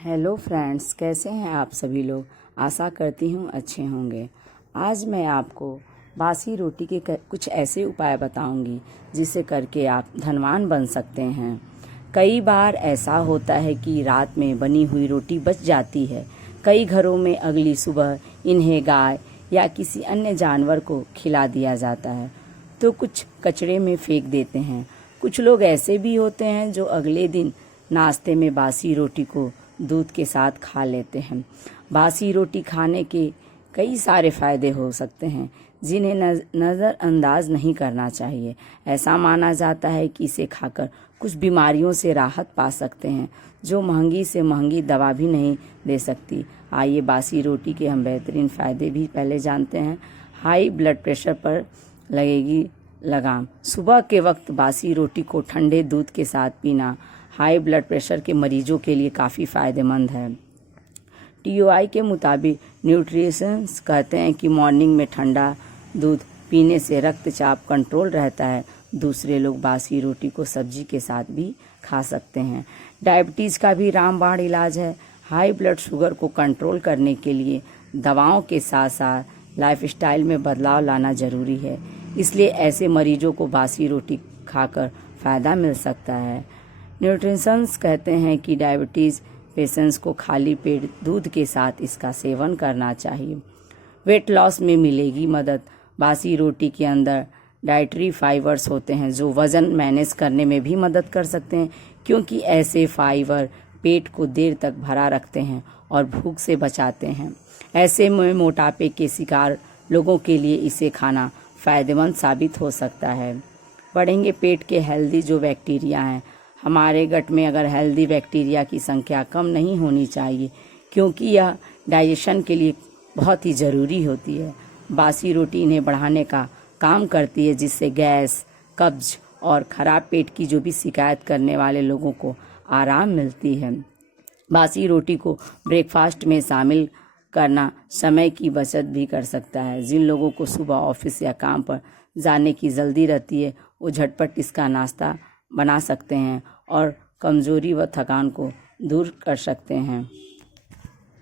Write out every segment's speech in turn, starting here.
Hello friends, कैसे हैं आप सभी लोग। आशा करती हूँ अच्छे होंगे। आज मैं आपको बासी रोटी के कुछ ऐसे उपाय बताऊंगी जिसे करके आप धनवान बन सकते हैं। कई बार ऐसा होता है कि रात में बनी हुई रोटी बच जाती है। कई घरों में अगली सुबह इन्हें गाय या किसी अन्य जानवर को खिला दिया जाता है तो कुछ कचरे में फेंक देते हैं। कुछ लोग ऐसे भी होते हैं जो अगले दिन नाश्ते में बासी रोटी को दूध के साथ खा लेते हैं। बासी रोटी खाने के कई सारे फायदे हो सकते हैं जिन्हें नज़रअंदाज नहीं करना चाहिए। ऐसा माना जाता है कि इसे खाकर कुछ बीमारियों से राहत पा सकते हैं जो महंगी से महंगी दवा भी नहीं दे सकती। आइए बासी रोटी के हम बेहतरीन फ़ायदे भी पहले जानते हैं। हाई ब्लड प्रेशर पर लगेगी लगाम। सुबह के वक्त बासी रोटी को ठंडे दूध के साथ पीना हाई ब्लड प्रेशर के मरीजों के लिए काफ़ी फ़ायदेमंद है। टीओआई के मुताबिक न्यूट्रिशंस कहते हैं कि मॉर्निंग में ठंडा दूध पीने से रक्तचाप कंट्रोल रहता है। दूसरे लोग बासी रोटी को सब्जी के साथ भी खा सकते हैं। डायबिटीज़ का भी रामबाण इलाज है। हाई ब्लड शुगर को कंट्रोल करने के लिए दवाओं के साथ साथ लाइफस्टाइल में बदलाव लाना ज़रूरी है। इसलिए ऐसे मरीजों को बासी रोटी खाकर फ़ायदा मिल सकता है। न्यूट्रिशंस कहते हैं कि डायबिटीज़ पेशेंट्स को खाली पेट दूध के साथ इसका सेवन करना चाहिए। वेट लॉस में मिलेगी मदद। बासी रोटी के अंदर डाइटरी फाइबर्स होते हैं जो वज़न मैनेज करने में भी मदद कर सकते हैं, क्योंकि ऐसे फाइबर पेट को देर तक भरा रखते हैं और भूख से बचाते हैं। ऐसे में मोटापे के शिकार लोगों के लिए इसे खाना फ़ायदेमंद साबित हो सकता है। बढ़ेंगे पेट के हेल्दी जो बैक्टीरिया हैं। हमारे गट में अगर हेल्दी बैक्टीरिया की संख्या कम नहीं होनी चाहिए, क्योंकि यह डाइजेशन के लिए बहुत ही ज़रूरी होती है। बासी रोटी इन्हें बढ़ाने का काम करती है, जिससे गैस, कब्ज और ख़राब पेट की जो भी शिकायत करने वाले लोगों को आराम मिलती है। बासी रोटी को ब्रेकफास्ट में शामिल करना समय की बचत भी कर सकता है। जिन लोगों को सुबह ऑफिस या काम पर जाने की जल्दी रहती है वो झटपट इसका नाश्ता बना सकते हैं और कमज़ोरी व थकान को दूर कर सकते हैं।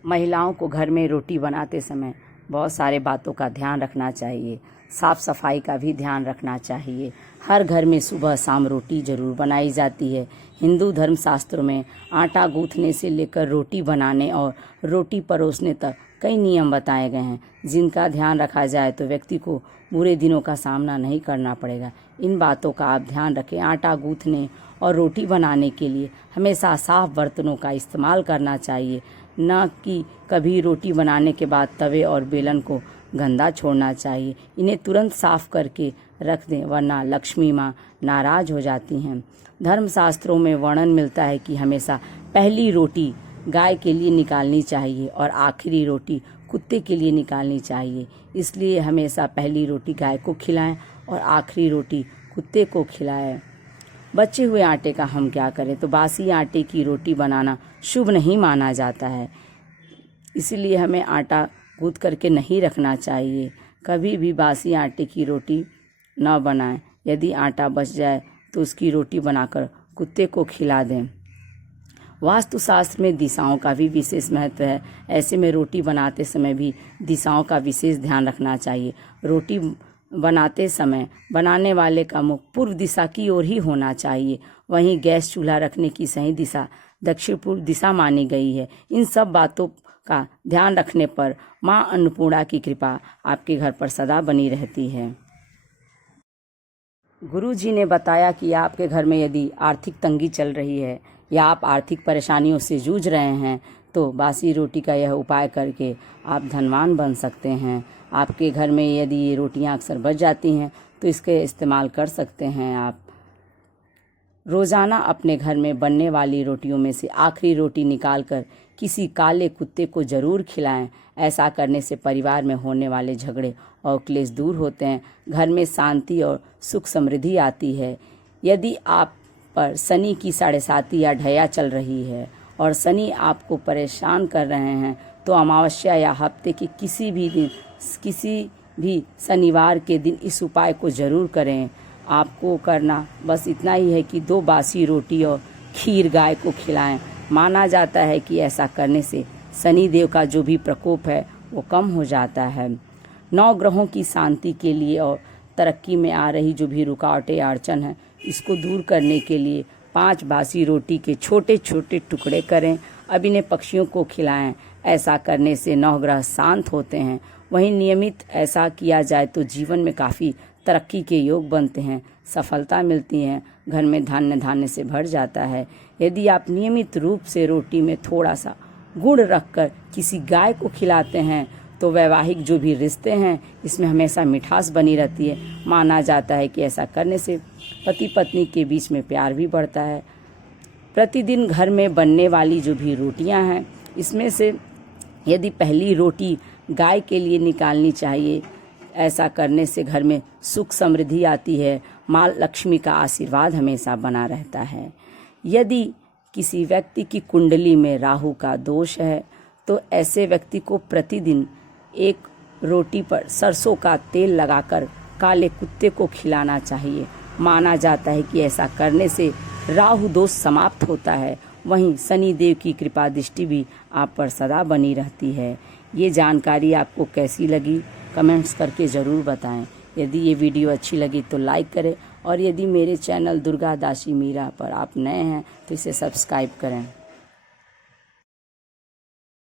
महिलाओं को घर में रोटी बनाते समय बहुत सारे बातों का ध्यान रखना चाहिए। साफ़ सफाई का भी ध्यान रखना चाहिए। हर घर में सुबह शाम रोटी ज़रूर बनाई जाती है। हिंदू धर्म शास्त्रों में आटा गूँथने से लेकर रोटी बनाने और रोटी परोसने तक कई नियम बताए गए हैं, जिनका ध्यान रखा जाए तो व्यक्ति को बुरे दिनों का सामना नहीं करना पड़ेगा। इन बातों का आप ध्यान रखें। आटा गूँथने और रोटी बनाने के लिए हमेशा साफ़ बर्तनों का इस्तेमाल करना चाहिए, न कि कभी रोटी बनाने के बाद तवे और बेलन को गंदा छोड़ना चाहिए। इन्हें तुरंत साफ करके रख दें, वरना लक्ष्मी माँ नाराज हो जाती हैं। धर्मशास्त्रों में वर्णन मिलता है कि हमेशा पहली रोटी गाय के लिए निकालनी चाहिए और आखिरी रोटी कुत्ते के लिए निकालनी चाहिए। इसलिए हमेशा पहली रोटी गाय को खिलाएं और आखिरी रोटी कुत्ते को खिलाएं। बचे हुए आटे का हम क्या करें, तो बासी आटे की रोटी बनाना शुभ नहीं माना जाता है। इसलिए हमें आटा गूँथ करके नहीं रखना चाहिए। कभी भी बासी आटे की रोटी न बनाएं। यदि आटा बच जाए तो उसकी रोटी बनाकर कुत्ते को खिला दें। वास्तुशास्त्र में दिशाओं का भी विशेष महत्व है। ऐसे में रोटी बनाते समय भी दिशाओं का विशेष ध्यान रखना चाहिए। रोटी बनाते समय बनाने वाले का मुख पूर्व दिशा की ओर ही होना चाहिए। वहीं गैस चूल्हा रखने की सही दिशा दक्षिण पूर्व दिशा मानी गई है। इन सब बातों का ध्यान रखने पर माँ अन्नपूर्णा की कृपा आपके घर पर सदा बनी रहती है। गुरु जी ने बताया कि आपके घर में यदि आर्थिक तंगी चल रही है या आप आर्थिक परेशानियों से जूझ रहे हैं तो बासी रोटी का यह उपाय करके आप धनवान बन सकते हैं। आपके घर में यदि ये रोटियां अक्सर बच जाती हैं तो इसके इस्तेमाल कर सकते हैं। आप रोज़ाना अपने घर में बनने वाली रोटियों में से आखिरी रोटी निकालकर किसी काले कुत्ते को ज़रूर खिलाएं। ऐसा करने से परिवार में होने वाले झगड़े और क्लेश दूर होते हैं। घर में शांति और सुख समृद्धि आती है। यदि आप पर शनि की 7.5 या ढैया चल रही है और शनि आपको परेशान कर रहे हैं तो अमावस्या या हफ्ते के किसी भी शनिवार के दिन इस उपाय को ज़रूर करें। आपको करना बस इतना ही है कि 2 बासी रोटी और खीर गाय को खिलाएं। माना जाता है कि ऐसा करने से शनि देव का जो भी प्रकोप है वो कम हो जाता है। 9 ग्रहों की शांति के लिए और तरक्की में आ रही जो भी रुकावटें अड़चन है, इसको दूर करने के लिए 5 बासी रोटी के छोटे छोटे टुकड़े करें, अब इन्हें पक्षियों को खिलाएं। ऐसा करने से 9 ग्रह शांत होते हैं। वहीं नियमित ऐसा किया जाए तो जीवन में काफ़ी तरक्की के योग बनते हैं, सफलता मिलती है, घर में धान्य से भर जाता है। यदि आप नियमित रूप से रोटी में थोड़ा सा गुड़ रखकर किसी गाय को खिलाते हैं तो वैवाहिक जो भी रिश्ते हैं इसमें हमेशा मिठास बनी रहती है। माना जाता है कि ऐसा करने से पति पत्नी के बीच में प्यार भी बढ़ता है। प्रतिदिन घर में बनने वाली जो भी रोटियां हैं, इसमें से यदि पहली रोटी गाय के लिए निकालनी चाहिए। ऐसा करने से घर में सुख समृद्धि आती है, माँ लक्ष्मी का आशीर्वाद हमेशा बना रहता है। यदि किसी व्यक्ति की कुंडली में राहु का दोष है तो ऐसे व्यक्ति को प्रतिदिन एक रोटी पर सरसों का तेल लगाकर काले कुत्ते को खिलाना चाहिए। माना जाता है कि ऐसा करने से राहु दोष समाप्त होता है। वहीं शनि देव की कृपा दृष्टि भी आप पर सदा बनी रहती है। ये जानकारी आपको कैसी लगी कमेंट्स करके ज़रूर बताएं। यदि ये वीडियो अच्छी लगी तो लाइक करें और यदि मेरे चैनल दुर्गा दासी मीरा पर आप नए हैं तो इसे सब्सक्राइब करें।